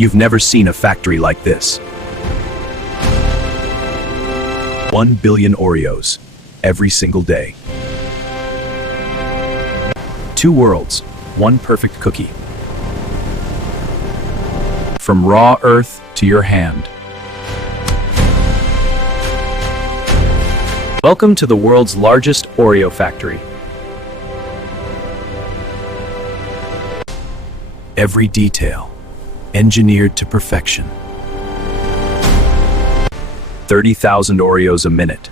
You've never seen a factory like this. 1 billion Oreos every single day. 2 worlds, 1 perfect cookie. From raw earth to your hand. Welcome to the world's largest Oreo factory. Every detail, engineered to perfection. 30,000 Oreos a minute.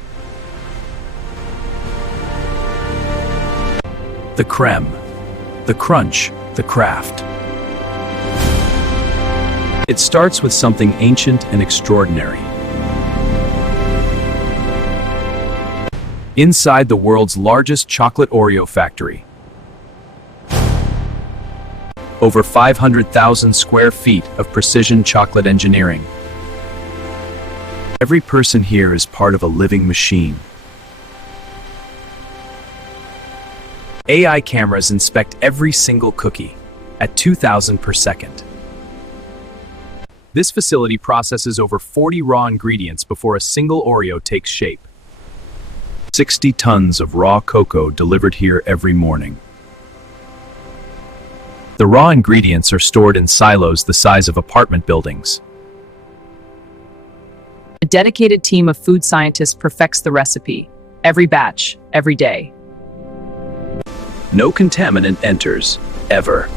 The creme, the crunch, the craft. It starts with something ancient and extraordinary. Inside the world's largest chocolate Oreo factory. Over 500,000 square feet of precision chocolate engineering. Every person here is part of a living machine. AI cameras inspect every single cookie at 2,000 per second. This facility processes over 40 raw ingredients before a single Oreo takes shape. 60 tons of raw cocoa delivered here every morning. The raw ingredients are stored in silos the size of apartment buildings. A dedicated team of food scientists perfects the recipe, every batch, every day. No contaminant enters, ever.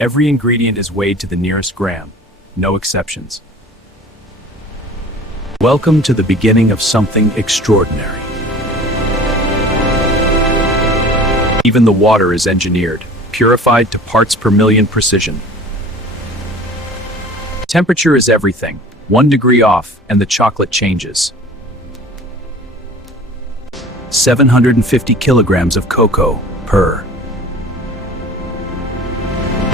Every ingredient is weighed to the nearest gram, no exceptions. Welcome to the beginning of something extraordinary. Even the water is engineered, purified to parts per million precision. Temperature is everything. 1 degree off, and the chocolate changes. 750 kilograms of cocoa per.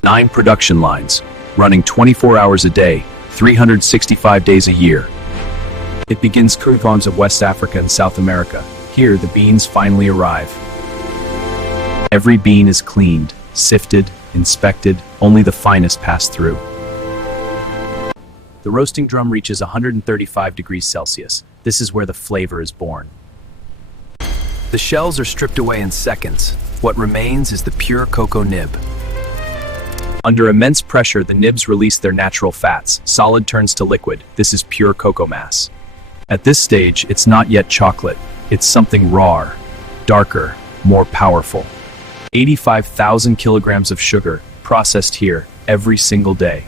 9 production lines, running 24 hours a day, 365 days a year. It begins farms of West Africa and South America. Here, the beans finally arrive. Every bean is cleaned, sifted, inspected, only the finest pass through. The roasting drum reaches 135 degrees Celsius. This is where the flavor is born. The shells are stripped away in seconds. What remains is the pure cocoa nib. Under immense pressure, the nibs release their natural fats. Solid turns to liquid. This is pure cocoa mass. At this stage, it's not yet chocolate. It's something rawer, darker, more powerful. 85,000 kilograms of sugar, processed here every single day.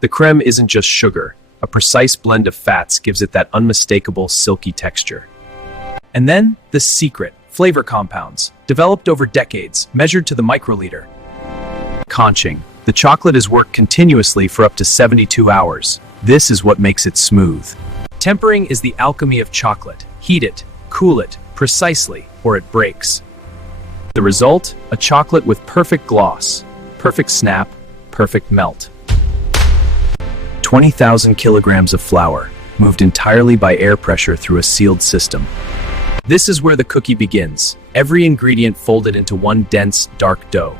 The creme isn't just sugar. A precise blend of fats gives it that unmistakable silky texture. And then, the secret, flavor compounds, developed over decades, measured to the microliter. Conching. The chocolate is worked continuously for up to 72 hours. This is what makes it smooth. Tempering is the alchemy of chocolate. Heat it, cool it, precisely, or it breaks. The result? A chocolate with perfect gloss, perfect snap, perfect melt. 20,000 kilograms of flour, moved entirely by air pressure through a sealed system. This is where the cookie begins. Every ingredient folded into one dense, dark dough.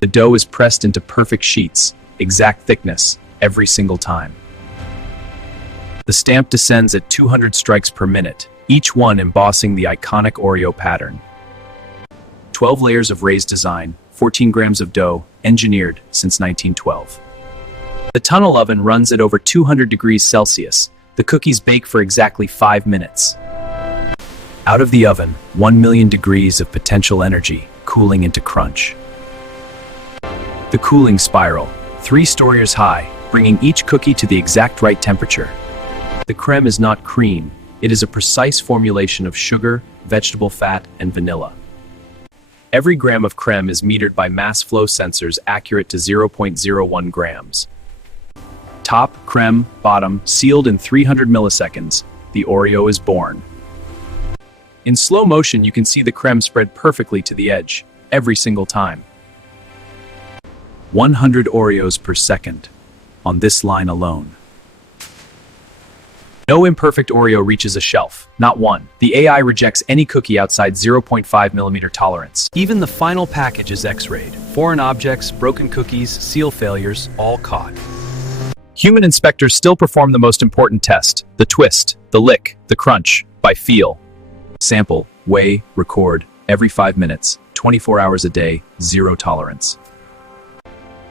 The dough is pressed into perfect sheets, exact thickness, every single time. The stamp descends at 200 strikes per minute, each one embossing the iconic Oreo pattern. 12 layers of raised design, 14 grams of dough, engineered since 1912. The tunnel oven runs at over 200 degrees Celsius. The cookies bake for exactly 5 minutes. Out of the oven, 1 million degrees of potential energy, cooling into crunch. The cooling spiral, 3 stories high, bringing each cookie to the exact right temperature. The creme is not cream. It is a precise formulation of sugar, vegetable fat, and vanilla. Every gram of creme is metered by mass flow sensors accurate to 0.01 grams. Top, creme, bottom, sealed in 300 milliseconds. The Oreo is born. In slow motion, you can see the creme spread perfectly to the edge, every single time. 100 Oreos per second, on this line alone. No imperfect Oreo reaches a shelf, not one. The AI rejects any cookie outside 0.5 mm tolerance. Even the final package is X-rayed. Foreign objects, broken cookies, seal failures, all caught. Human inspectors still perform the most important test: the twist, the lick, the crunch, by feel. Sample, weigh, record, every 5 minutes, 24 hours a day, zero tolerance.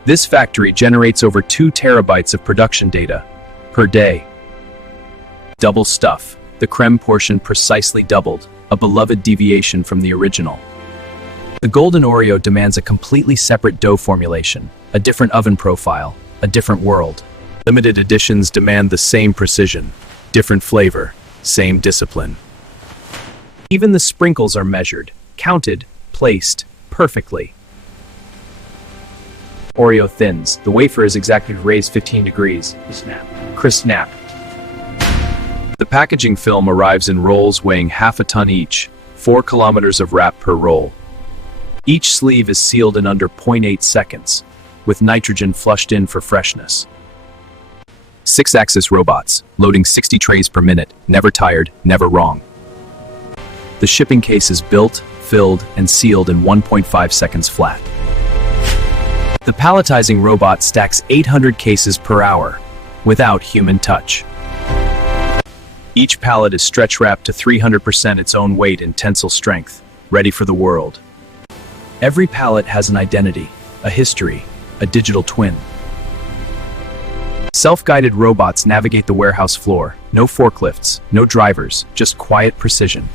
This factory generates over 2 terabytes of production data per day. Double stuff, the creme portion precisely doubled, a beloved deviation from the original. The golden Oreo demands a completely separate dough formulation, a different oven profile, a different world. Limited editions demand the same precision, different flavor, same discipline. Even the sprinkles are measured, counted, placed perfectly. Oreo thins. The wafer is exactly raised 15 degrees. Snap. Crisp snap. The packaging film arrives in rolls weighing half a ton each, 4 kilometers of wrap per roll. Each sleeve is sealed in under 0.8 seconds, with nitrogen flushed in for freshness. 6-axis robots, loading 60 trays per minute, never tired, never wrong. The shipping case is built, filled, and sealed in 1.5 seconds flat. The palletizing robot stacks 800 cases per hour, without human touch. Each pallet is stretch-wrapped to 300% its own weight in tensile strength, ready for the world. Every pallet has an identity, a history, a digital twin. Self-guided robots navigate the warehouse floor. No forklifts, no drivers, just quiet precision.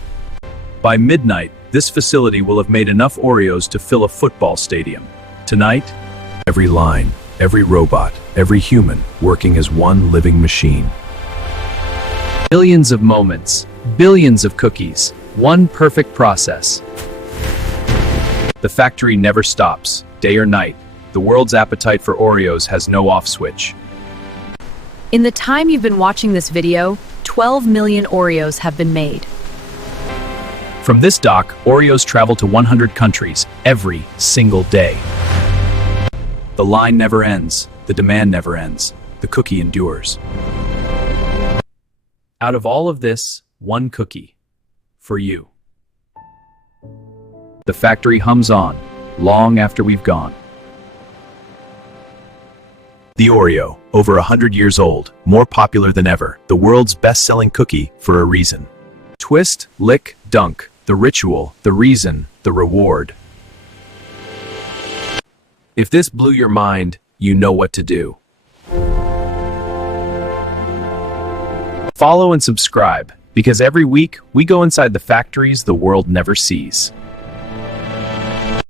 By midnight, this facility will have made enough Oreos to fill a football stadium. Tonight, every line, every robot, every human working as one living machine. Billions of moments, billions of cookies, one perfect process. The factory never stops, day or night. The world's appetite for Oreos has no off switch. In the time you've been watching this video, 12 million Oreos have been made. From this dock, Oreos travel to 100 countries every single day. The line never ends, the demand never ends, the cookie endures. Out of all of this, one cookie. For you. The factory hums on, long after we've gone. The Oreo, over 100 years old, more popular than ever, the world's best-selling cookie for a reason. Twist, lick, dunk, the ritual, the reason, the reward. If this blew your mind, you know what to do. Follow and subscribe, because every week we go inside the factories the world never sees.